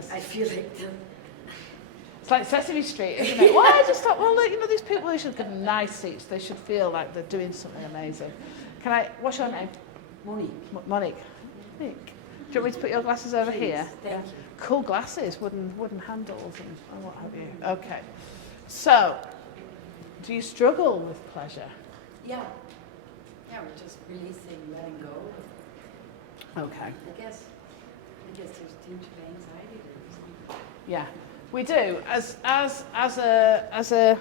goodness. I feel like It's like Sesame Street, isn't it? Well, I just thought, well, look, you know, these people, they should give them nice seats. They should feel like they're doing something amazing. What's your name? Monique. Monique. Do you want me to put your glasses over Please, here? thank you. Cool glasses, wooden handles and what have you. Okay. So, do you struggle with pleasure? Yeah. Yeah, we're just releasing, letting go. Okay. I guess there's too much anxiety there. Yeah, we do. As a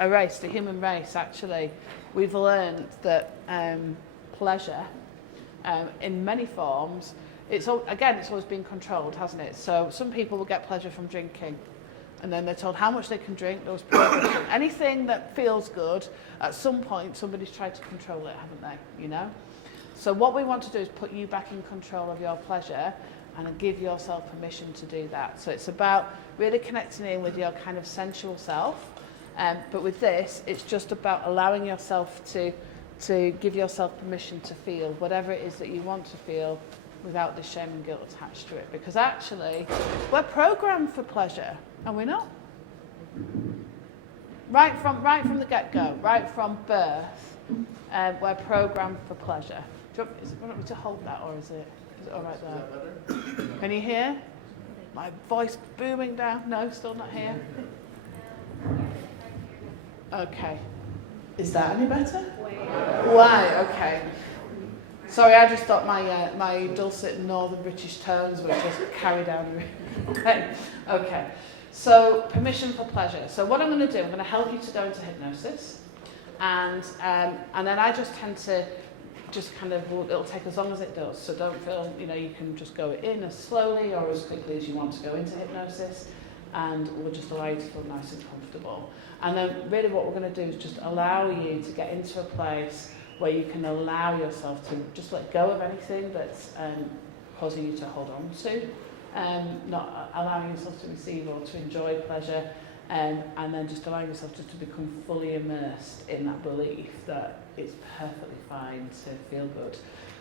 race, the human race, actually, we've learned that pleasure, in many forms, it's always been controlled, hasn't it? So some people will get pleasure from drinking, and then they're told how much they can drink. Those prohibition. Anything that feels good, at some point somebody's tried to control it, haven't they? You know. So what we want to do is put you back in control of your pleasure and give yourself permission to do that. So it's about really connecting in with your kind of sensual self. But with this, it's just about allowing yourself to give yourself permission to feel whatever it is that you want to feel without the shame and guilt attached to it. Because actually, we're programmed for pleasure, are we not? Right from the get-go, right from birth, we're programmed for pleasure. Do you want me to hold that, or is it all right there? Can you hear? My voice booming down? No, still not here? Okay. Is that any better? Why? Okay. Sorry, I just thought my dulcet northern British tones were just carried down. Okay. So, permission for pleasure. So what I'm going to do, I'm going to help you to go into hypnosis, and then I just tend to just kind of, it'll take as long as it does. So don't feel, you can just go in as slowly or as quickly as you want to go into hypnosis, and we'll just allow you to feel nice and comfortable. And then really what we're going to do is just allow you to get into a place where you can allow yourself to just let go of anything that's causing you to hold on to, not allowing yourself to receive or to enjoy pleasure, and then just allowing yourself just to become fully immersed in that belief that it's perfectly fine to feel good.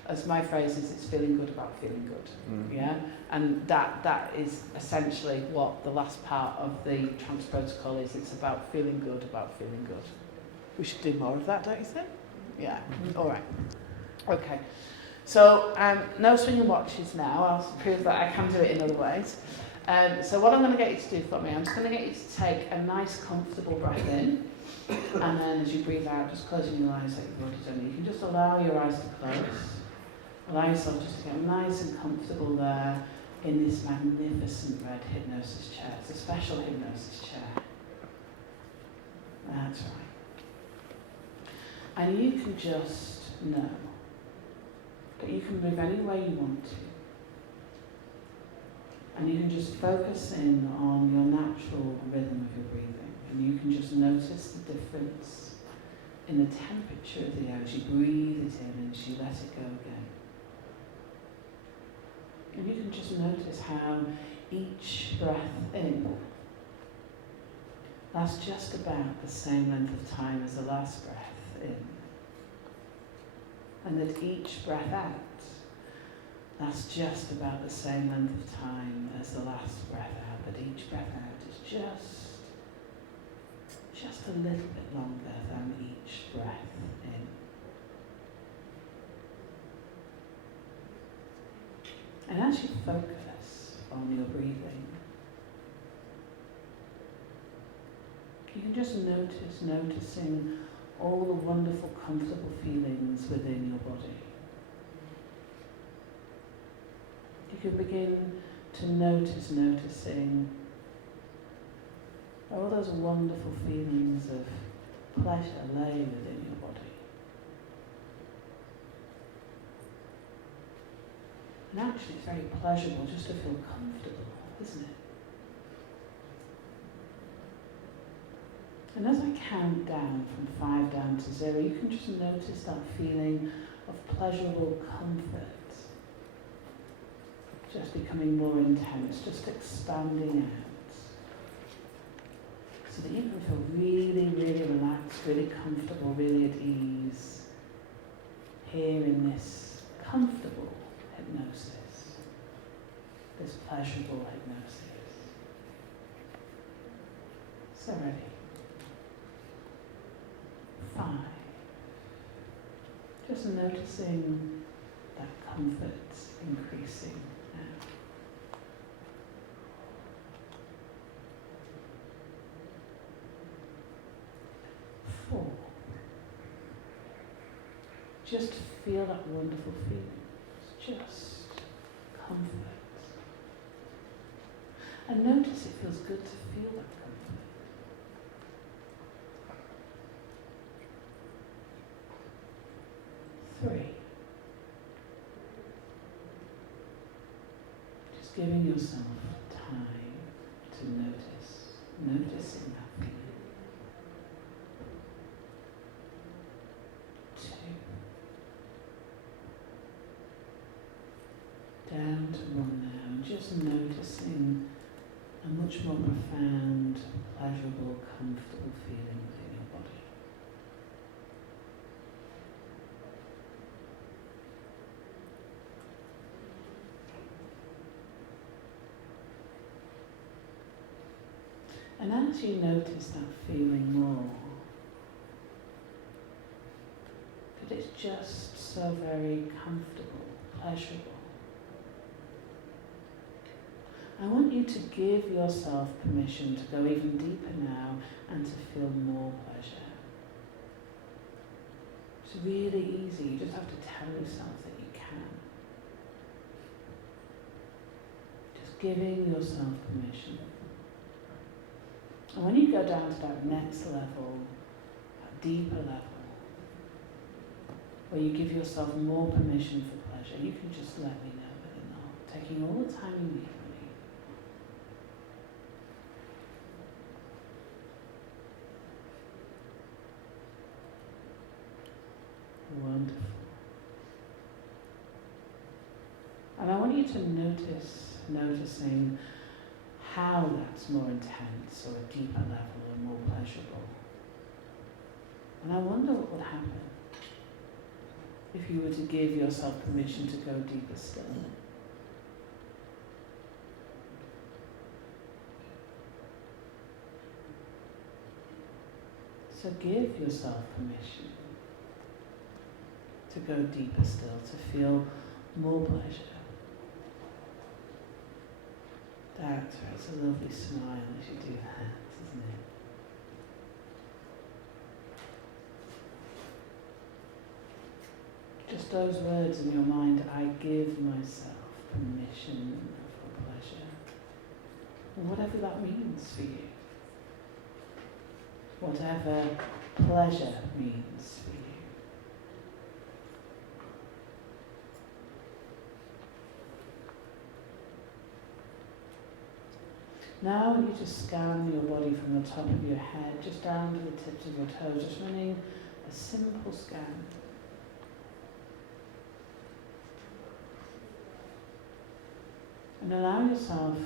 As my phrase is, it's feeling good about feeling good. Yeah, and that is essentially what the last part of the trance protocol is. It's about feeling good about feeling good. We should do more of that, don't you think? Yeah. All right. Okay. So no swinging watches now. I'll prove that I can do it in other ways. So what I'm going to get you to do for me, I'm just going to get you to take a nice comfortable breath in, and then as you breathe out, just closing your eyes like you've already done. You can just allow your eyes to close. Allow yourself just to get nice and comfortable there in this magnificent red hypnosis chair. It's a special hypnosis chair. That's right. And you can just know that you can move any way you want to. And you can just focus in on your natural rhythm of your breathing. And you can just notice the difference in the temperature of the air as you breathe it in and as you let it go again. And you can just notice how each breath in lasts just about the same length of time as the last breath in. And that each breath out lasts just about the same length of time as the last breath out. That each breath out is just a little bit longer than each breath in. And as you focus on your breathing, you can just noticing all the wonderful, comfortable feelings within your body. You can begin to noticing all those wonderful feelings of pleasure lay within your body. And actually it's very pleasurable just to feel comfortable, isn't it? And as I count down from 5 down to 0, you can just notice that feeling of pleasurable comfort just becoming more intense, just expanding out, so that you can feel really, really relaxed, really comfortable, really at ease here in this comfortable hypnosis, this pleasurable hypnosis. So ready. 5. Just noticing that comfort increasing now. 4. Just feel that wonderful feeling. It's just comfort. And notice it feels good to feel that comfort. 3. Just giving yourself time to noticing that feeling. 2. Down to 1 now, just noticing a much more profound, pleasurable, comfortable feeling within your body. And as you notice that feeling more, that it's just so very comfortable, pleasurable, I want you to give yourself permission to go even deeper now and to feel more pleasure. It's really easy, you just have to tell yourself that you can. Just giving yourself permission. And when you go down to that next level, that deeper level, where you give yourself more permission for pleasure, you can just let me know whether or not, taking all the time you need. Wonderful. And I want you to noticing how that's more intense or a deeper level or more pleasurable. And I wonder what would happen if you were to give yourself permission to go deeper still. So give yourself permission to go deeper still, to feel more pleasure. That's right, it's a lovely smile as you do that, isn't it? Just those words in your mind, I give myself permission for pleasure. Whatever that means for you. Whatever pleasure means for you. Now I want you to scan your body from the top of your head, just down to the tips of your toes, just running a simple scan. And allow yourself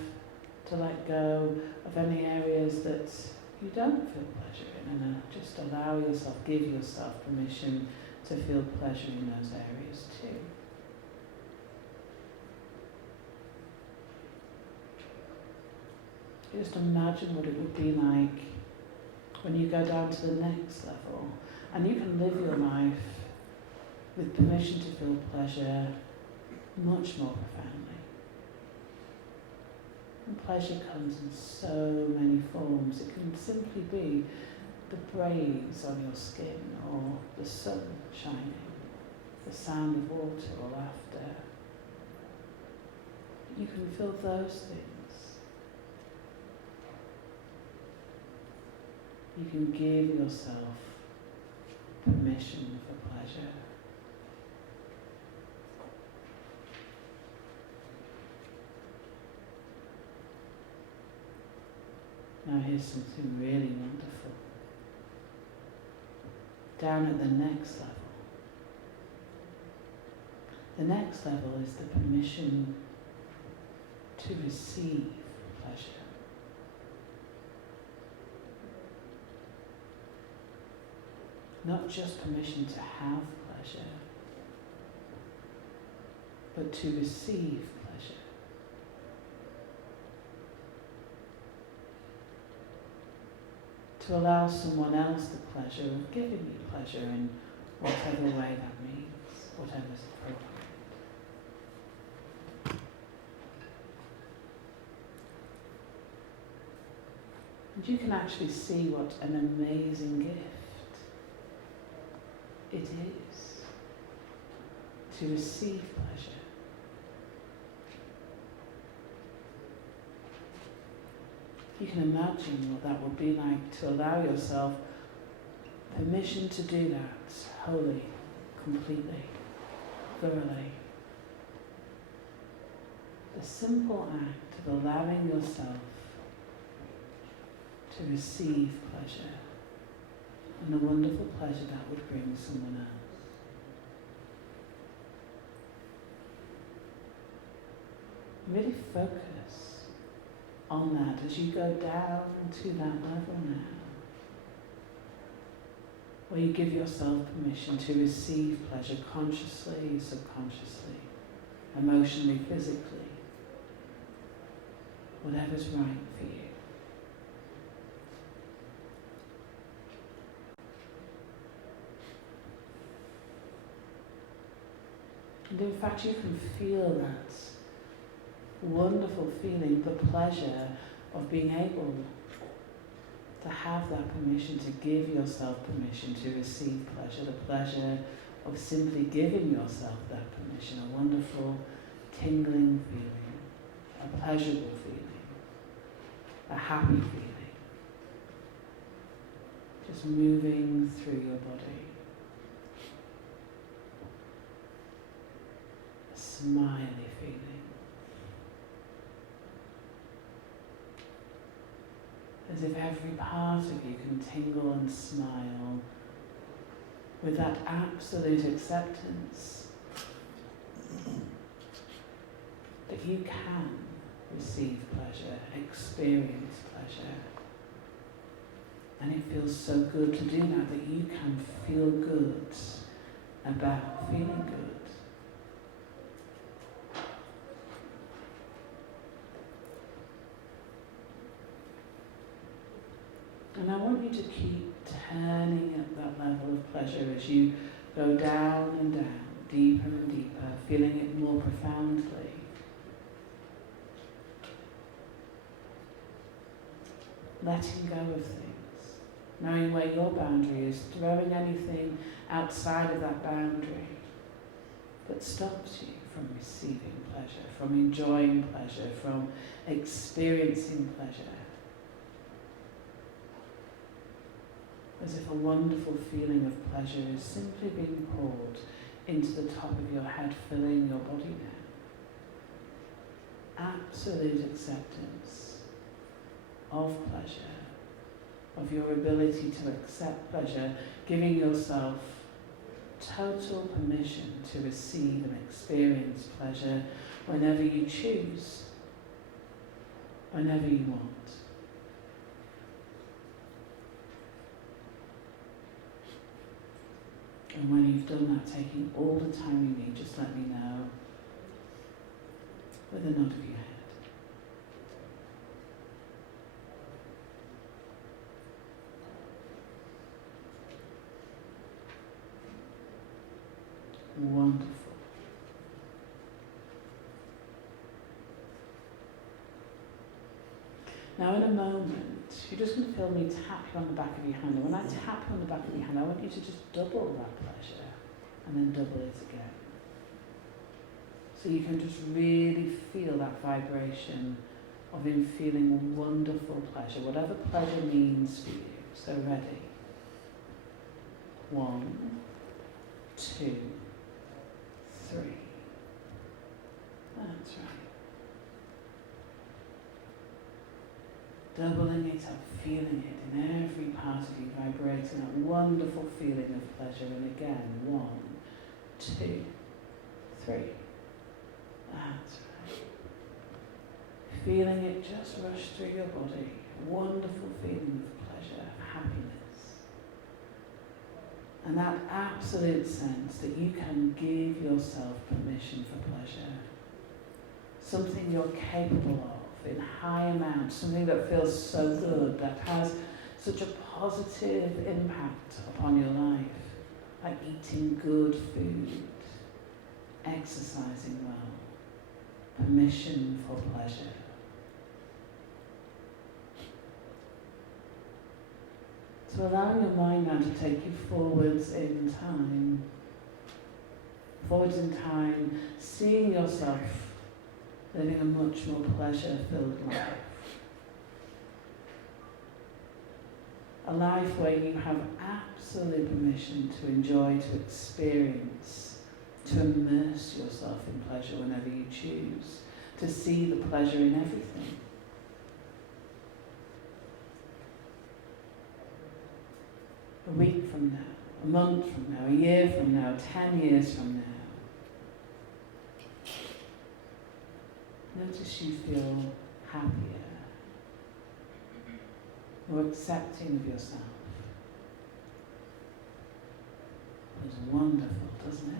to let go of any areas that you don't feel pleasure in, and just allow yourself, give yourself permission to feel pleasure in those areas too. Just imagine what it would be like when you go down to the next level and you can live your life with permission to feel pleasure much more profoundly. And pleasure comes in so many forms. It can simply be the breeze on your skin or the sun shining, the sound of water or laughter. You can feel those things. You can give yourself permission for pleasure. Now here's something really wonderful. Down at the next level. The next level is the permission to receive pleasure. Not just permission to have pleasure, but to receive pleasure. to allow someone else the pleasure of giving you pleasure in whatever way that means, whatever's appropriate. And you can actually see what an amazing gift it is to receive pleasure. You can imagine what that would be like to allow yourself permission to do that wholly, completely, thoroughly. The simple act of allowing yourself to receive pleasure and the wonderful pleasure that would bring someone else. Really focus on that as you go down to that level now, where you give yourself permission to receive pleasure consciously, subconsciously, emotionally, physically, whatever's right for you. And in fact, you can feel that wonderful feeling, the pleasure of being able to have that permission, to give yourself permission to receive pleasure, the pleasure of simply giving yourself that permission, a wonderful tingling feeling, a pleasurable feeling, a happy feeling, just moving through your body. A smiley feeling. As if every part of you can tingle and smile with that absolute acceptance that you can receive pleasure, experience pleasure. And it feels so good to do that you can feel good about feeling good. And I want you to keep turning at that level of pleasure as you go down and down, deeper and deeper, feeling it more profoundly. Letting go of things, knowing where your boundary is, throwing anything outside of that boundary that stops you from receiving pleasure, from enjoying pleasure, from experiencing pleasure. As if a wonderful feeling of pleasure is simply being poured into the top of your head, filling your body now. Absolute acceptance of pleasure, of your ability to accept pleasure, giving yourself total permission to receive and experience pleasure whenever you choose, whenever you want. And when you've done that, taking all the time you need, just let me know with a nod of your head. Wonderful. Now in a moment, you're just going to feel me tap you on the back of your hand. And when I tap you on the back of your hand, I want you to just double that pleasure and then double it again. So you can just really feel that vibration of him feeling wonderful pleasure, whatever pleasure means for you. So ready. 1, 2, 3. That's right. Doubling it up, feeling it in every part of you, vibrating that wonderful feeling of pleasure. And again, 1, 2, 3. That's right. Feeling it just rush through your body. Wonderful feeling of pleasure, of happiness. And that absolute sense that you can give yourself permission for pleasure. Something you're capable of in high amounts, something that feels so good, that has such a positive impact upon your life, like eating good food, exercising well, permission for pleasure. So allowing your mind now to take you forwards in time, seeing yourself living a much more pleasure-filled life. A life where you have absolute permission to enjoy, to experience, to immerse yourself in pleasure whenever you choose, to see the pleasure in everything. A week from now, a month from now, a year from now, 10 years from now. Notice you feel happier, more accepting of yourself. It's wonderful, doesn't it?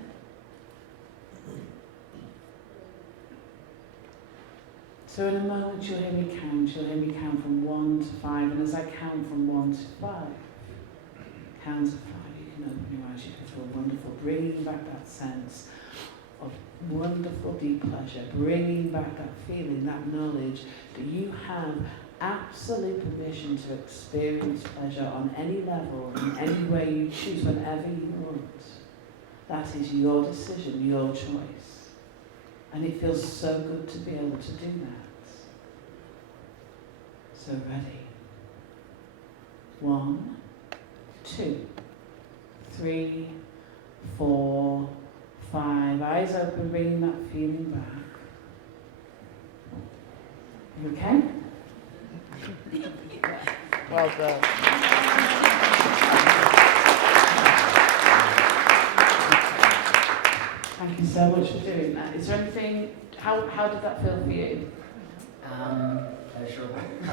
So in a moment you'll hear me count from 1 to 5, and as I count from 1 to 5, count to 5, you can open your eyes, you can feel wonderful, bringing back that sense of wonderful deep pleasure, bringing back that feeling, that knowledge that you have absolute permission to experience pleasure on any level, in any way you choose, whenever you want. That is your decision, your choice. And it feels so good to be able to do that. So ready. 1, 2, 3, 4, 5. Eyes open, bringing that feeling back. You okay? Well done. Thank you so much for doing that. Is there anything, how did that feel for you? Pleasurable. I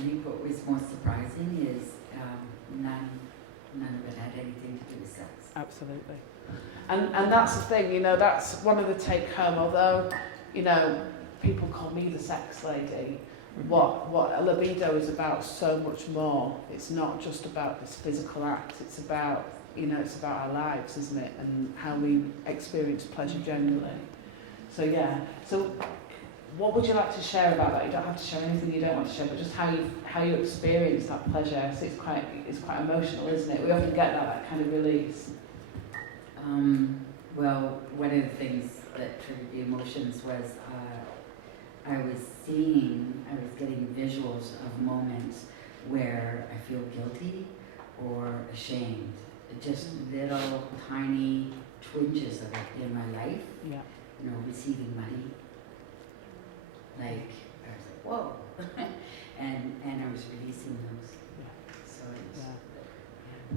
think what was most surprising is none of it had anything to do with sex. Absolutely. And that's the thing, you know, that's one of the take home, although, you know, people call me the sex lady. What a libido is about so much more. It's not just about this physical act, it's about, you know, it's about our lives, isn't it? And how we experience pleasure generally. So yeah, so what would you like to share about that? You don't have to share anything you don't want to share, but just how you experience that pleasure. So it's quite emotional, isn't it? We often get that kind of release. Well, one of the things that triggered the emotions was I was getting visuals of moments where I feel guilty or ashamed. Just little tiny twinges of it in my life. Yeah. You know, receiving money. Like, I was like, whoa. and I was releasing those. Yeah. So it's,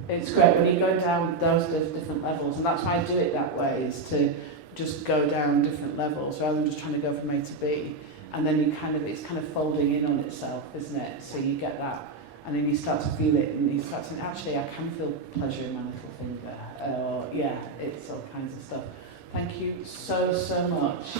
It's great when you go down those different levels, and that's why I do it that way, is to just go down different levels rather than just trying to go from A to B. And then it's kind of folding in on itself, isn't it? So you get that, and then you start to feel it, and you start to think, actually, I can feel pleasure in my little finger. Or, it's all kinds of stuff. Thank you so much.